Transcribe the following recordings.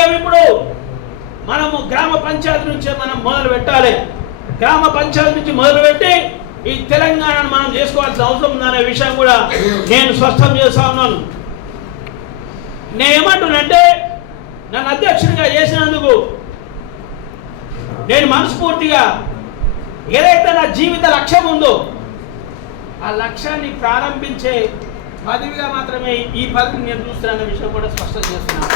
రాజకీయం ఇప్పుడు? మనము గ్రామ పంచాయతీ నుంచే మనం మొదలు పెట్టాలి. గ్రామ పంచాయతీ నుంచి మొదలుపెట్టి ఈ తెలంగాణను మనం చేసుకోవాల్సిన అవసరం ఉందనే విషయం కూడా నేను స్పష్టం చేస్తా ఉన్నాను. నేను ఏమంటున్నంటే నన్ను అధ్యక్షునిగా చేసినందుకు నేను మనస్ఫూర్తిగా ఏదైతే నా జీవిత లక్ష్యం ఉందో ఆ లక్ష్యాన్ని ప్రారంభించే పదవిగా మాత్రమే ఈ పదవిని నేను చూస్తున్న విషయం కూడా స్పష్టం చేస్తున్నాను.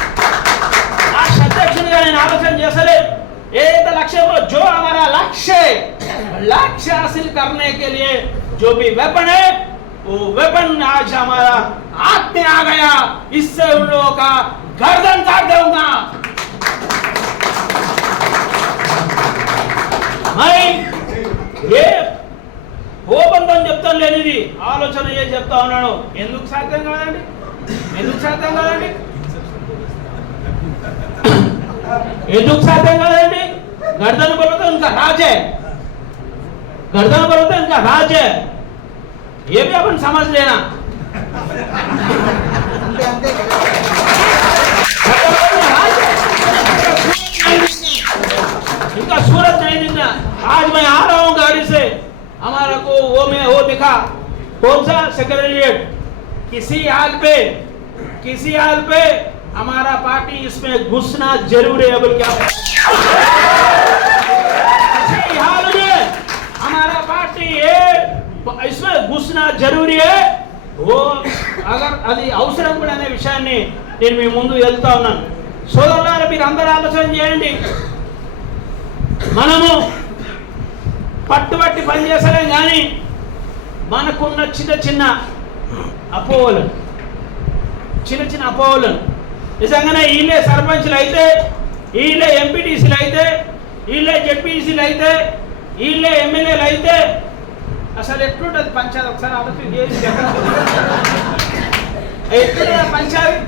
రాష్ట్ర అధ్యక్షునిగా నేను ఆలోచన చేసలేదు ఏదైతే लक्ष्य हो जो हमारा लक्ष्य है लक्ष्य हासिल करने के लिए जो भी वेपन है वो वेपन आज हमारा हाथ में आ गया इससे उन लोगों का गर्दन काट दूंगा मैं ఏ ఓబంధం చెప్తాను లేదు ఇది ఆలోచన చేసి చెప్తా ఉన్నాను ఎందుకు సాధ్యం కాదండి ఎందుకు సాధ్యం కాదండి ये एजुक साथ है गर्दन पर होता उनका राज है। गर्दन पर होता उनका राज है। ये भी अपन समझ लेना। इनका सूरत नहीं दिखना आज मैं आ रहा हूँ गाड़ी से। हमारा को वो मैं वो दिखा। कौन सा सेक्रेटरी किसी हाल पे, किसी हाल पे हमारा पार्टी इसमें घुसना जरूर है बोल क्या किसी हाल में हमारा पार्टी ये इसमें घुसना जरूरी है वो అగర్ అది అవసరం కూడా అనే విషయాన్ని నేను మీ ముందు వెళ్తా ఉన్నాను సోదరులారా మీరు అందరూ ఆలోచన చేయండి మనము పట్టుబట్టి పని చేసలేం కానీ మనకున్న చిన్న చిన్న అపోహలను చిన్న చిన్న అపోహలను నిజంగానే వీళ్ళే సర్పంచ్లు అయితే వీళ్ళే ఎంపీటీసీలు అయితే వీళ్ళే జెడ్పీసీలు అయితే వీళ్ళే ఎమ్మెల్యేలు అయితే అసలు ఎట్లుంటుంది పంచాయతీ? ఒకసారి ఆలోచన చేసి ఎట్లుంటుంది పంచాయతీ?